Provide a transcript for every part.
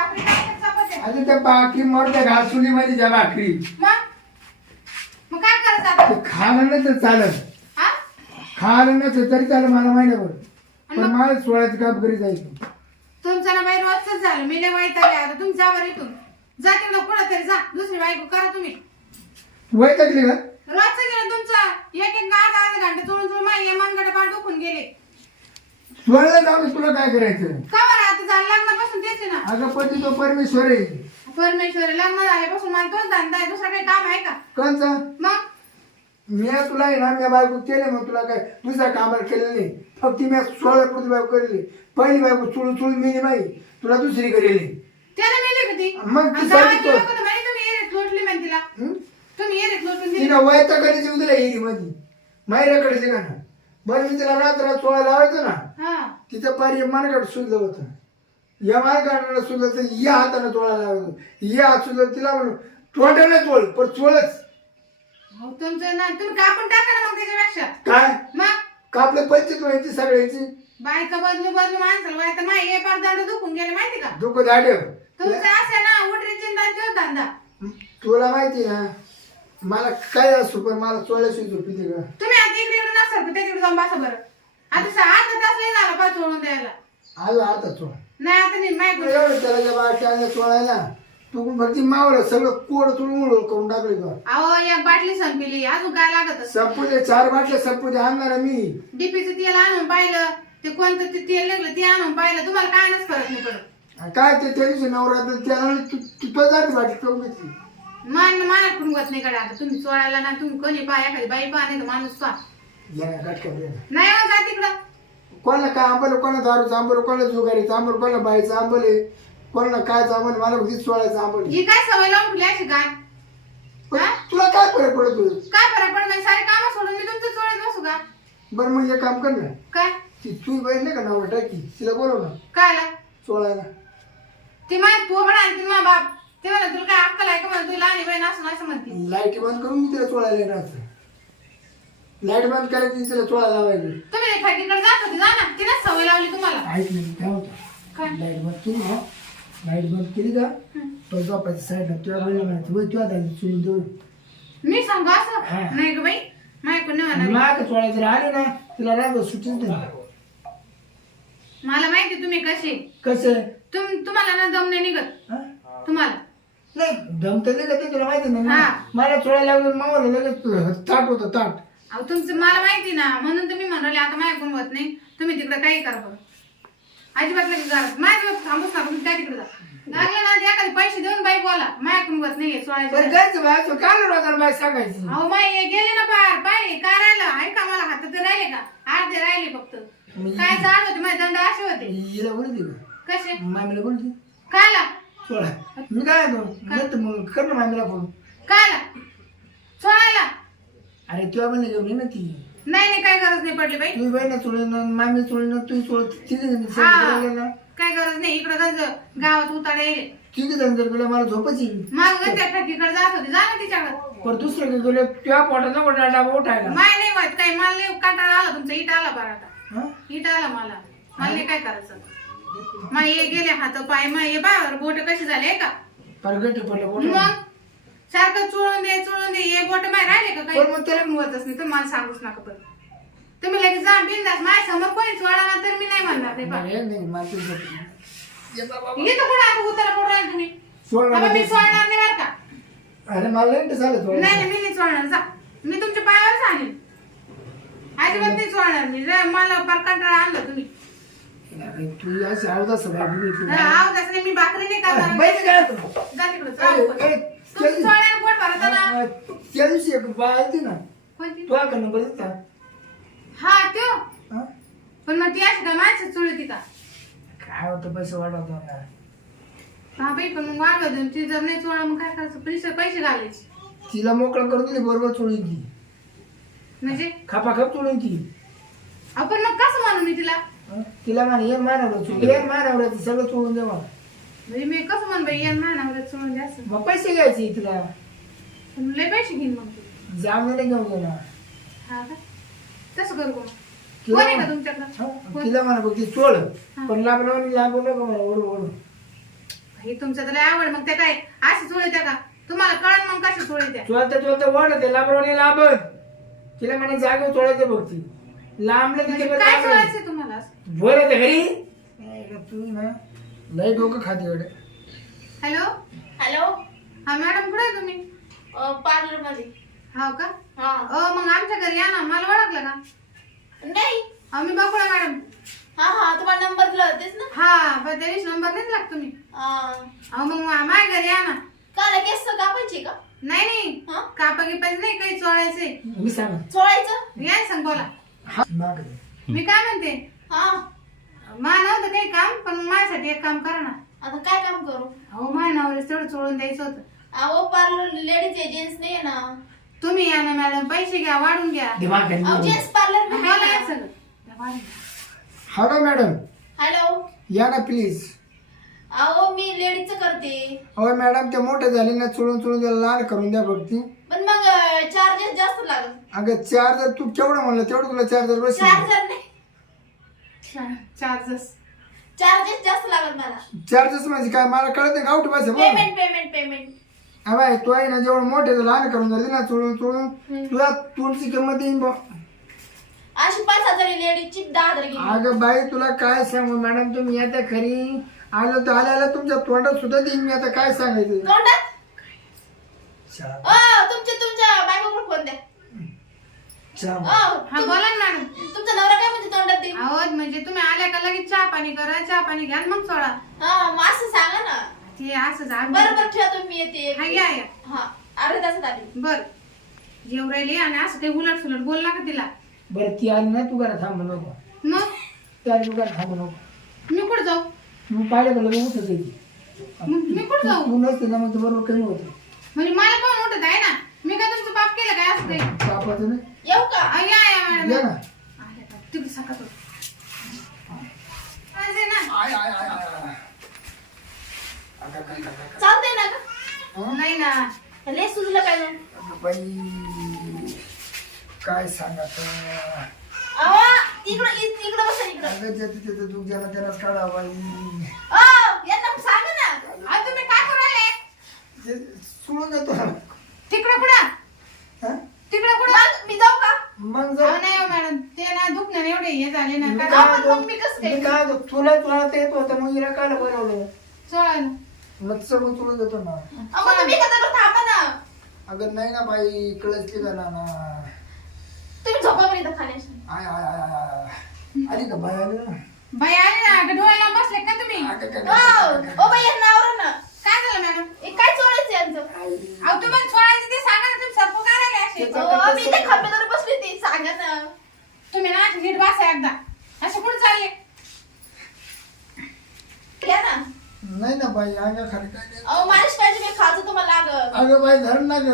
भाकरी काय चपात्या. अजून त्या भाकरी मरते घासुली मध्ये त्या भाकरी. मग? मग काय करायचं आता? ते खाणं नाही तर चालत. हा? खाणं नसतं तरी चालत मला महिन्याभर पण? मला सोळाचं काम करी जायचं. तुमचं ना बाई रोजच झालं. मी लय वैतागले आता तुम्ही जा बरं इथून. जा तिकडं कुठं तरी जा. दुसरी बायको करा तुम्ही. वय टाकली का? रोजचं गेलं तुमचं. एक एक अर्धा घंटे चोळून चोळून माझे मनगडे पाठ दुखून गेले. सोळाला जाऊ दे, तुला काय करायचं? का बरं? आता झालं लग्नापासून तेच आहे ना. अगं पती तो परमेश्वर आहे. परमेश्वर लग्न झाल्यापासून मला तोच धंदा आहे दुसरा काही काम आहे का? कोणचा मग? मी तुला ना मी बायको केले मग तुला काय दुसऱ्या कामाला केलेलं नाही. फक्त मी सोळा पुढची बायको करेली पहिली बायको चुळून चुळून मी नाही बाई. तुला दुसरी करेली त्याला मेली का ती? मग ती आणि सारखी गावातली तो- लोकं तर म्हणे तुम्ही एरेत लोटली म्हणे तिला. हं? तुम्ही एरेत लोटून दिली. तिनं वयता करायची उद्या येईल मध्ये मायराकडे का ना? बरं मी तिला रात्र रात सोळा लावायचं ना. हा. तिचं पारी मानगड सुद्धा होतं. या मानगडाला सुद्धा तर या हाताने चोळा लावायचं या हात सुद्धा तिला म्हणून तोंडाने चोळ पण चोळच. हो तुमचं ना तुम्ही कापून टाका ना मग त्याच्यापेक्षा. काय? मग? कापले पंचित व्हायची सगळ्याची? बायका बदलू बदलू माणसाला बायका माही हे पार दंड दुखून गेले माहिती का? दुःख दाढ तुमचं असं ना उठरी चिंता तोच धंदा. तुला माहिती ना मला काय असू पण मला चोळ्याशी झोपी दे तुम्ही आता इकडे इकडे नसाल पण जाऊन बसा बरं. आता सा- अर्धा तास नाही झाला पाच सोडून द्यायला. आज आता चोळ. नाही आता नाही माहिती एवढं त्याला त्या बाटल्या चोळायला तू पण फक्त मावलं सगळं कोड तुळून करून टाकले का अहो एक बाटली संपली अजून काय लागत संपू दे चार बाटल्या संपू दे आणणार आहे मी. डीपीचं तेल आणून पाहिलं ते कोणतं ते तेल निघलं ते आणून पाहिलं तुम्हाला काय नच फरक नाही पडत आणि काय ते त्या दिवशी नवरात्र त्याला तू तू तो जाते बाटली तो घेतली. मान मानाकडून होत नाही कडे आता तुम्ही चोळायला ना तुम्ही कोणी पहा एखादी बाई पहा नाही तर माणूस पहा. या गटका दे ना. नाही हो जा तिकडं. कोणाला काय आंबलं कोणाला दारूचं आंबलं कोणाला जुगारीचं आंबलं कोणाला बाईचं आंबले कोणाला कायचं आंबलं मला फक्त सोळायचं आंबलं ही काय सवय लावून ठेवली अशी काय पण? तुला काय फरक पडतो काय फरक पडत नाही? सारे काम सोडून मी तुमचं चोळत बसू का? बरं मग एक काम कर ना. काय? ती तू बाई नाही का नाव टाकी? तिला बोलव ना. काय आला सोळायला ती माझी पोबड आणते माझा बाप. ते म्हणा तुला काय अक्कल आहे का? म्हणा तुला लहान बहीण असं असं म्हणते. लाइट बंद करून मी तिला चोळायला येणार लाइट बंद करायची तिला चोळायला लावायचं. तुम्ही फॅक्टरीकडे जात होते जा ना. तिने सवय लावली तुम्हाला. ऐक ना काय होतं काय? लाइट बंद केली ना लाइट बंद केली का? तो झोपायच्या साईडला तुझ्या बहिणी म्हणायचं वय तुझ्या दादी चुलून देऊ मी सांगू असं. नाही ग बाई. माझ्याकडून नाही होणार. माग चोळायला जर आले ना तिला राजा सुटीच नाही मला माहिती तुम्ही कशी कसं? तुम तुम्हाला ना दम नाही निघत. हा? तुम्हाला. नाही दम तर दिलं ते तुला माहिती नाही हा. ना मला चोळायला लागलं मावाला लगेच ताट होतं ताट. अहो तुमचं मला माहिती ना म्हणून तुम्ही म्हणाले आता माझ्याकडून होत नाही. तुम्ही तिकडे काही करा बरं. अजिबात नाही घरात माझ्या थांबूच ना तुम्ही काय तिकडे जा. लागले ना एखादे पैसे देऊन बाई बोला. माझ्याकडून होत नाही बरं सोळायचं जायचं बाय काय रोजाला बाय सांगायची. अहो माई हे गेले ना पार. पाय काय राहिलं? ऐका मला हातात? तर राहिले का? अर्धे राहिले फक्त. काय होते? माझे दंड असे होते. हिला बोलती का कसे? मामीला बोलती कायला चोळा मी काय मग कर ना मामीला फोन. कायला सोळायला अरे तुला पण घेऊन ये ना ती. नाही नाही काय गरज नाही पडली बाई. तुम्ही बहिणी चोळीन मामी चोळीन तू चोळ तिथे हा. ना काय गरज नाही इकडं गंज गावात उतारे. येईल तिथे जण जर तुला मला झोपच येईल. मग त्या फॅक्टरीकडे जात होते जा ना तिच्याकडे. पण दुसरं काही तुला तुझ्या पोटात नको डाबा उठायला. माय नाही होत काही मला नाही कंटाळा आला तुमचा इट आला बरं आता. हा? इट आला मला. मला नाही काय करायचं? मग हे गेले हात पाय मग हे बाहेर बोट कशी झाले का? परगट पडलं बोट. मग? सारखं चोळून दे चोळून दे हे बोट माय राहिले का काही? पण मग त्याला होतच नाही तुम्हाला सांगूच नका पण तुम्ही लगेच जा बिंदास माझ्यासमोर कोणी चोळा ना तर मी नाही म्हणणार नाही बा अरे नाही मला तुझं झोप येईल. ये बाबा. इथं कुठं आता उतारा पडू राहिले तुम्ही? सोड ना बाबा, मी मला. सोडणार नाही बरं का? अरे मला नाही झालं थोडं नाही नाही मी नाही सोडणार जा. मी तुमच्या पायावर सांगेन अजिबात नाही सोडणार मी. रे, मला फार कंटाळा आणला तुम्ही. अरे तू अशी असं नाही मी भाकरी नाही काय होतं? जा तिकडं ए, जा ए, तुमचं सोडण्याला पोट भरतं ना अं, त्या दिवशी एक बाय होती ना. कोणती? तू नंबर दिसता हा त्यो. हा? पण मग ती अशी काय माणसं चुळती का काय होतं पैसे वाढवतो ना हा बाई पण मग वाढवा देऊन ती जर नाही चोळा मग काय करायचं? पैसे पैसे घालायचे. तिला मोकळं करून दिली बरोबर चोळून ती. म्हणजे? खापा खाप चोळून ती. आपण मग कसं म्हणू मी तिला? हं? तिला म्हणे ये मानवलं चोळ ये मानवलं सगळं चोळून दे मला. म्हणजे मी कसं म्हण बाई या मानावर चोळून द्या असं. मग पैसे घ्यायचे तिला पण लय पैसे घेईन मग तू. जाऊन नाही घेऊन गेला हा का? तसं करू का? मग? तिला कोण आहे का म्हण- तुमच्याकडं? हं? तिला म्हणा बघ ती चोळ. पण लांब लावून लांब नको ओढू ओढू हे तुमचं तर लय आवड मग ते काय अशी चोळी का? तुम्हाला कळण मग कशी चोळी त्या चोळता चोळता वाढत आहे लांबरवणी लांबत तिला म्हणा जागे चोळायचं बघ ती. लांबलं म्हणजे काय चोळायचं तुम्हाला? असं? बरं ते घरी. नाही का तू ना लय डोकं खाते हॅलो? हॅलो? हा मॅडम कुठे आहे तुम्ही? पार्लरमध्ये हो का? हा. अ मग आमच्या घरी या ना. मला ओळखलं का? नाही. अहो मी बघूया मॅडम. हा हा तुम्हाला नंबर दिला होतेच ना? हा पण त्या दिवशी नंबर नाही लागतो तुम्ही? हा. अहो मग मा- माझ्या घरी या ना. का रे, केस कापायचे का? नाही नाही. हा? कापा गिपायचं नाही काही चोळायचे. मी सांग चोळायचं? या सांग बोला हा. माग. मी काय म्हणते? हा. मा नव्हतं काही काम पण माझ्यासाठी एक काम करा ना. आता काय काम करू? अहो माझ्या नवऱ्यास तेवढं चोळून द्यायचं होतं. अहो पार्लर लेडीज आहे जेंट्स नाही आहे ना. तुम्ही या ना मॅडम पैसे घ्या वाढून घ्या. दिमाग अहो. जेंट्स पार्लर बोला या सगळं. वाढून घ्या. हॅलो मॅडम हॅलो या ना प्लीज अहो मी लेडीजचं करते. अहो मॅडम ते मोठे झाले ना चोळून चोळून त्याला लहान करून द्या बघती पण मग चार्जेस जास्त लागत अगं चार्जर तू केवढं म्हणलं तेवढं तुला चार्जर बस चार्जर नाही. चार्जेस चार्जेस जास्त लागत मला. चार्जस म्हणजे काय? मला कळत नाही गावठी भाषा बोल. पेमेंट पेमेंट पेमेंट अबाय तू आहे ना जेवढं मोठे लहान करून झाले ना चोळून चोळून तुला तुळची किंमत येईन बा अशी पाच हजार लेडीजची दहा हजार गेली अगं बाई तुला काय सांगू? मॅडम तुम्ही आता खरी. आलो तर आल्या आल्या तुमच्या तोंडात सुद्धा देईन मी. आता काय सांगायचं? तोंडात तुमच्या तुमच्या बायकोकडे फोन द्या चहा हा बोला ना मॅडम. तुमचा नवरा काय म्हणते तोंडात दे अहो म्हणजे तुम्ही आल्या का लगेच चहा पाणी करा चहा पाणी घ्या आणि मग सोडा. हा मग असं सांगा ना. ते असंच आठ बरं बरं ठेवा तुम्ही येते. हा या या. हा अर्ध्या तासात आली. बर. जेव राहिली आणि असं काही उलट सुलट बोल का तिला? बरं ती आली ना तू घरा थांब नको. मग? ती आली तू घरा थांब नको. मी कुठं जाऊ? तू पाहिलं का लगेच उठत मग मी कुठं जाऊ? तू नसते ना मग ते बरोबर कमी होतं. म्हणजे मला पण उठत आहे ना? मी काय तुमचं पाप केलं काय असं काही? कापाचं ना येऊ का? अहो, या या मॅडम. ये ना. आले का? तिकडे सकाळ ना. आय आय आय आय आय. अगं, काय, काय, काय, चालतंय ना का हं? नाही ना. लय सुजलं काय मग अगं बाई काय सांगायचं अहो इकडं इ- इकडं बसा इकडं. अगं ज्याचं त्याचं दुःख ज्याला त्यालाच काढा बाई. अ, यांना सांगा ना. अहो, तुम्ही काय करू राहिले जे सोडून देतो. ना तिकडं कुठं हं? तिकडं कुठं मग मी जाऊ का मग अहो, जर नाही हो मॅडम. ते ना दुखणं एवढे हे झाले ना. मी काय काय आपण मग मी कसं काय? मी काय म्हणतो, तुला तुला ते येत होतं मग हिला कायला बोलावलं? सोळा मग सगळं तुला देतो ना. अहो, मग तुम्ही थांबा ना अगं नाही ना बाई कळच की ना ना. तुम्ही झोपा बरं इथं खाण्याशी आय आय आय आय आय. आली का बाई आली? ना बाई आले ना. डोळ्याला बसले का तुम्ही. ओ बाई यांना आवरा ना. काय झालं मॅडम? हे काय चोळायचं यांचं? आई. अहो तुम्हाला सोळायचं ते सांगा ना. तुम्ही सरपू काय राहिले असे अहो, मी इथे सांगा ना. तुम्ही ना नीट बसा एकदा. असे कुठे चालले? ना. नाही ना बाई अंगा खाली काय नाही. अहो मालिश पाहिजे मी खाजू तुम्हाला लागल. अगं बाई धर ना ग.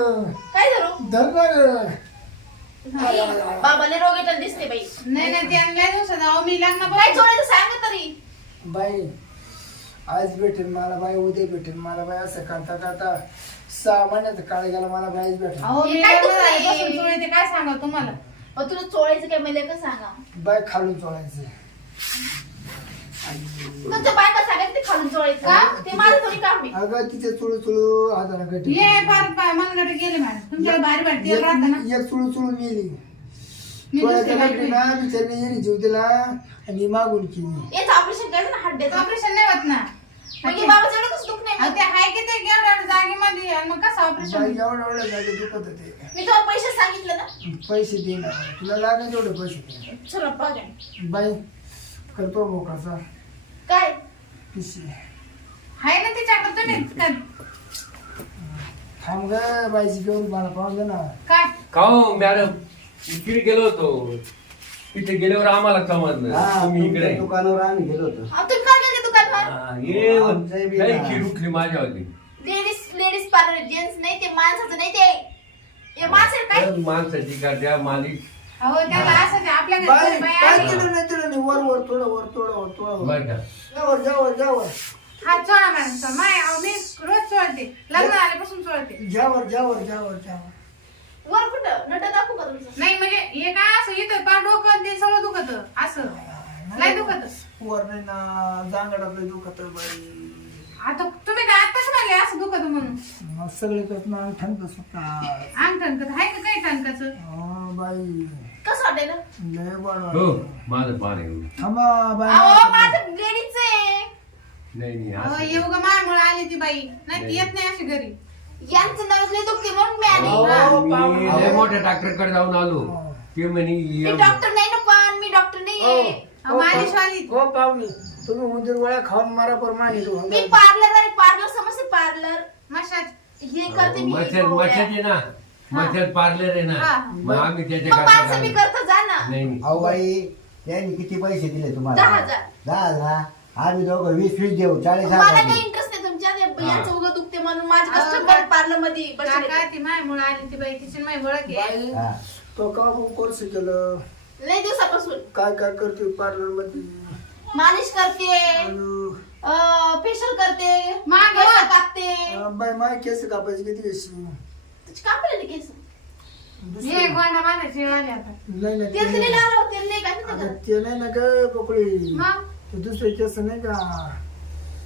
काय धरू? धर ना ग. बाबाले रोग येताना दिसते बाई. नाही नाही ते आणलंय दिवसात अहो मी लग्न काय चोळायचं सांगा तरी. बाई आज भेटेन मला बाई उद्या भेटेन मला बाई असं करता करता सहा महिन्याचा काळ गेला मला बाईच भेटेन. अहो मी हे लग्न चोळते काय सांगा तुम्हाला? मग तुला चोळायचं काय? मला का सांगा. बाई खालून चोळायचं. तुमच्या बायका सांगा ते खालून चोळायचं. का? ते माझं थोडी काम आहे. अगं तिचे चुळू चुळू हाताला गट ये फार मनगडे गेले मॅडम तुमच्याला भारी भारी तेल राहतं ना? एक चुळू मी ना बिचारने येणे जीव दिला आणि मागून केली. याचं ऑपरेशन करायचं ना हड्ड्याचं ऑपरेशन नाही होत ना. म्हणजे बाबाचं अहो, ते हाय की ते एवढ्या जागेमध्ये आणि मग कसं बाई ऑपरेशन एवढं एवढं जागे दुखत होते. मी पैसे सांगितलं ना? पैसे दे ना. तुला लागेल तेवढे पैसे दे. चला बघा. बाई करतो मोकाचा काय? पिशी. हाय ना तिच्याकडे तुम्ही काय- थांब ग बाईची घेऊन मला पाहून दे ना. काय? हो मॅडम इकडे गेलो होतो. तिथे गेल्यावर आम्हाला समजलं हा, तुम्ही इकडे. दुकानावर आम्ही गेलो होतो. अहो, तुम्ही काय हा, ये आमचंही बी लई ना. खीर उठली माझ्यावरती लेडीज लेडीज पार्लर जेंट्स नाही ते माणसाचं नाही ते. हे माणसं काय? तर माणसाची गाड्या मालिक अहो त्याला असं ते आपल्या घरी बाई कोणी बाई बाई आली. तिकडं नाही तिकडं नाही. वर वर थोडं वर थोडं वर थोडं वर. बर का. जावर जावर जावर हा चोळा चोळा. माय अहो, मी रोज चोळते. लग्न झाल्यापासून चोळते. जावर जावर जावर जावर वर कुठं? नट दाखवू का तुमचं? नाही म्हणजे हे काय असं इथं पार डोकं ते सगळं दुखत. असं. लय दुखत. वर नाही ना जांगडात लय दुखत बाई. आता तुम्ही काय आताच म्हणले असं दुखत म्हणून? मग सगळे करत ना थंड सुटणार अंग ठणकत आहे का काही ठणकाचं हा, बाई. कसं वाटेल लय हो. माझं आहे. थांबा बाई. अहो माझं लेडीच आहे. नाही नाही अहो असं- येऊ ग मायामुळे आली ती बाई. नाही ती येत नाही अशी घरी. यांचं नवसले दुखते म्हणून मी आली. अहो, मी पाहुणे. लय मोठ्या डॉक्टरकडे जाऊन आलो. ते म्हणे मी ये- डॉक्टर नाही ना पण मी डॉक्टर नाहीये. हो पाहुणे तुम्ही उंदीर गोळ्या खाऊन मारा पर माहिती मी पार्लर आहे पार्लर समजते पार्लर मशाज हे करते मी मच्छर मच्छर आहे ना. मच्छर पार्लर आहे ना. हा. मग आम्ही त्याच्या मी करता जा ना. नाही नाही. अहो बाई यांनी किती पैसे दिले तुम्हाला? दहा हजार. दहा हजार? आम्ही दोघं वीस वीस देऊ. चाळीस मला हजार काही देऊ. इंटरेस्ट नाही तुमच्या. ते हा. यांचं उगं दुखते म्हणून माझे कस्टमर पार्लरमध्ये बसले काका ती मायामुळे आली ती बाई तिची माय ओळख आहे. बाई हा. तो का कोर्स केलं? लय दिवसापासून. काय काय करते पार्लरमध्ये? मालिश करते आणि, फेशियल करते मागे केस. कापते. बाई माय केस कापायची किती कशी तुझी कापले ना केस हे गोंडा आता. नाही ना तेल तरी लावलं तेल नाही का? ते नाही ना मग? ते दुसरे केस नाही का?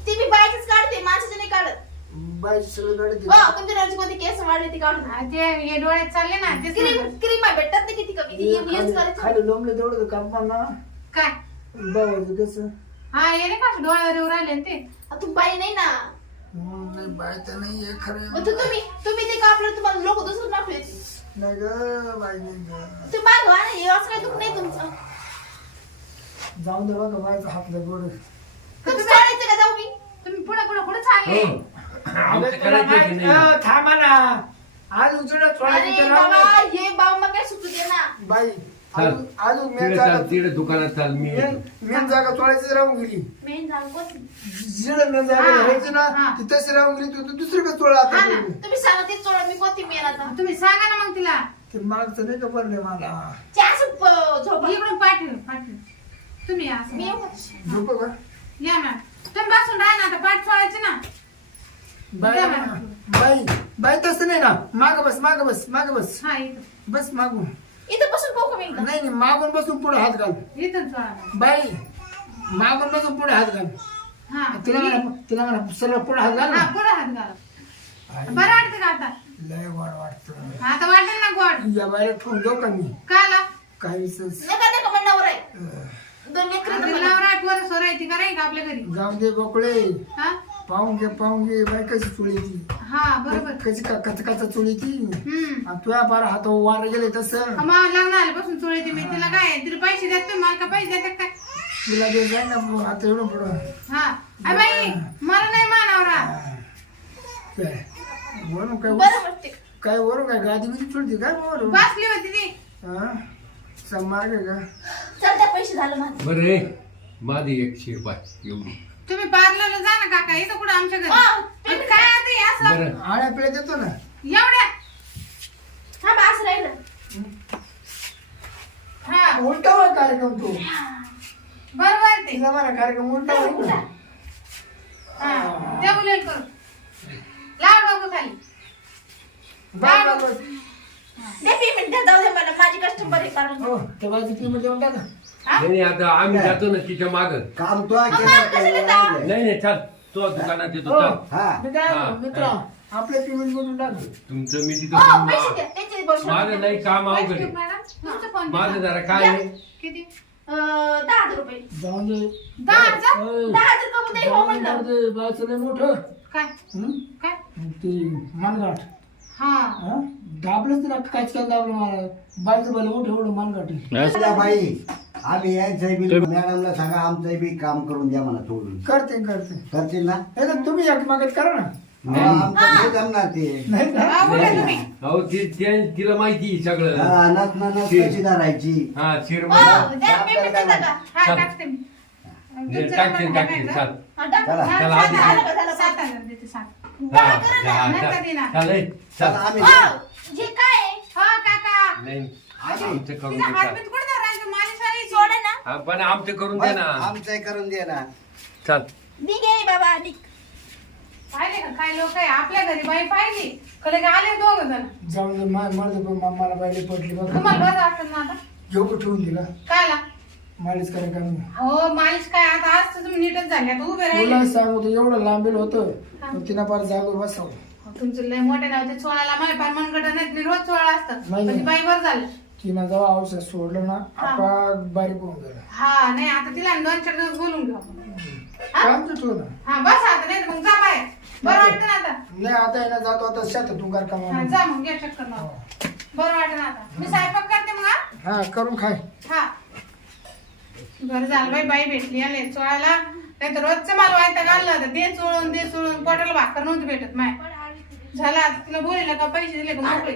ती मी बायचीच काढते माणसाची नाही काढत. बाईची सगळं गाडी हो तुमच्या मध्ये केस वाढले ती काढून? ते हे डोळ्यात चालले ना तेच क्रीम म्हणलं. क्रीम आहे भेटतात ना किती कमी? ती करायचं? खाली लोंबले तेवढं कापा ना. काय? बाबाचं केस? हा हे नाही का डोळ्यावर येऊ राहिले ना ते? आ, तू बाई नाही ना. हम्म, नाही तर नाही आहे खरं मग तू तुम्ही तुम्ही ते कापलं तुम्हाला लोक दुसरं कापले नाही ग बाई नाही ग. तुम्ही मागवा ना हे असं काही दुःख नाही तुमचं? जाऊन दे बघा बाईचा हातला गोड. कधी चालायचं का जाऊ मी? तुम्ही पुढे पुढे पुढे चालले. हो. आमचं करायचं की नाही? अं, थांबा ना. आज उचडा अरे चोळायची बाबा हे बाबा मग काय सुटू दे ना. बाई चल. आज आज मेन तिकडे जागा चाल तिकडे दुकानात चाल मी मेन मेन जागा चोळायची राहून गेली. मेन जाऊ कोणती? जिकडे मेन जागा हा, राहायची ना हा. ती तशी राहून गेली तू तू दुसरीकडे चोळा आता ना. गेली. तुम्ही सांगा ते चोळा मी मेन आता? तुम्ही सांगा ना मग तिला. ते मागचं नाही का भरले मला? चहा झोपा इकडून पाठव पाठव तुम्ही असं. मी येऊ का? झोप का? या मॅम तुम्ही बसून राहा ना आता पाठ सोडायची ना. मॅडम. बाई. बाई तसं नाही ना. माग बस माग बस माग बस. हा इथं. बस मागून. इथं बसून पाहू का मी? नाही नाही मागून बसून पुढे हात घाल. बाई मागून बसून पुढे हात घाल. हा. तिला म्हणा तिला म्हणा सरळ पुढे हात घाल हा ना पुढे हात घाला. बरं वाटतं का आता? लय वाढ वाटत. आता वाटेल ना गोड? या बाहेर ठेवून जाऊ का मी? काला? काही विशेष. नका नका मग नवरा आहे. दोन लेकरं तर मला. नवरा पोरं सोरायची कराय का आपल्या घरी? जाऊन दे बोकळे. हा? पाहून घे पाहून घे बाई कशी चुळी ती. हा बरोबर. कशी का कच कच चुळी ती. हम्म. आणि तुझ्या बारा हात वार गेले तसं. मग लग्न आल्यापासून चोळीची मी. तिला काय तिला पैसे देत तुम्ही मला का पैसे देतात काय? तुला दे जाय ना बुवा, आता एवढं पुढं. हा. अरे बाई मला नाही मानावरा. काय? वरून काय बरं वाटते काय वरून काय गादी बिदी चुळती काय वरून? बसली होती ती. हा? समार्ग आहे का? चल त्या पैसे झालं माझं. बरं रे माझी एक शिरपाच एवढी. तुम्ही पार्लरला जा ना काका इथं कुठं आमच्या घरी? हा, पण काय आता हे असं बरं आळ्या पिळ्या देतो ना. एवढ्या? हा बा असं राहिलं. हा. उलटा होय कार्यक्रम तो. बरोबर ते. तिला म्हणा कार्यक्रम उलटा होय. हा त्या मुलीला करू लाव डोकं खाली. बस, बस, बस. दे पेमेंट द्या जाऊ दे मला. माझी कस्टमर आहे कारण हो त्या बाजू पेमेंट देऊन टाका. हा? नाही नाही, आता आम्ही जातो ना तिच्या माग. काम तो? नाही नाही चाल. तो दुकानात येतो हो. चाल. हा मी काय हा, मित्र आपल्या पेमेंट करून टाक. तुमचं मी हो पैसे तिथं द्या त्यांचे बस माझं नाही. काम अवघड पैसे आहे. मॅडम. तुमचा फोन माझं? जरा काय आहे? किती? दहा हजार रुपये. जाऊन दे दहा हजार? होय. दहा हजार कमवून तरी हो जाऊन म्हणलं. दे, बाळाचं लय मोठं. काय? हं? काय? ते मनगाठ हा. हा? दाबलंच ना काच काय दाबलं मला? बायचं भलं मोठं एवढं मनगाठ आहे. त्या बाई आम्ही यांचं बी मॅडमला सांगा आमचं बी काम करून द्या म्हणा थोडं करते करते करतील ना? हे तर तुम्ही एक मागत करा ना. आमचं नाही जमणार ते. नाही ना? हा, बोला तुम्ही. अहो ती तिला माहिती आहे सगळं. हा, नस ना नस कशी धरायची हा शिर हो द्या पेमेंट देता का हा चाल. टाकते मी. तुमचं टाकते नंबर टाकते टाकायचा? चाल. हा, टाक. चला. हा, चला, सात आधी हजार चला. झालं, सात हजार देते, सात. हा, दहा करा ना. नाही चाल. का देणार? चाल, ए, चला चाल. आम्ही हे काय आहे? काका. नाही आमचं करून दे सोडा ना. हा, पण आमचं करून दे ना. आमचं करून दे ना. चाल. निघ ये बाबा निघ. पाहिले का काय लोक आहे? आपल्या घरी बाई पाहिली. कधी आले दोघ जण? जाऊन दे मा- मर्द पण मला पाहिजे पटली बघ. तुम्हाला बरं वाटत ना आता? घेऊ ठेवून दिला. कायला? मालिश करा करून हो मालिश काय? आता आज तर तुम्ही नीटच झाले. आता उभे तुला राहिले सांगतो एवढं लांबेल होतं. पण तिनं फार जागेवर बसावं तुमचं लय मोठे नाव ते चोळाला माय पार मनगट नाहीत मी रोज चोळा असतात नाही, पण ती नाही. बाई वर झालं. तिनं जेव्हा औषध सोडलं ना आपण बारीक होऊन गेलं. हा नाही आता तिला दोन चार दिवस बोलून घेऊ. आपण. हा? तू ना. हा बस आता नाही तर मग जा बाहेर. बरं वाटतं ना आता? नाही आता ना जातो आता शेतातून कार हा, कामा जा मग घ्या चक्कर मारून. बरं वाटतं ना आता. मी स्वयंपाक करते मग हा? हा करून खाय. हा. बरं झालं बाई बाई भेटली आले. चोळायला नाही तर रोजचं मला वायता घाललं होतं. ते चोळून ते चोळून. पोटाला भाकर नव्हती भेटत माय. झालं तिला बोलले का पैसे दिले का मोकळे.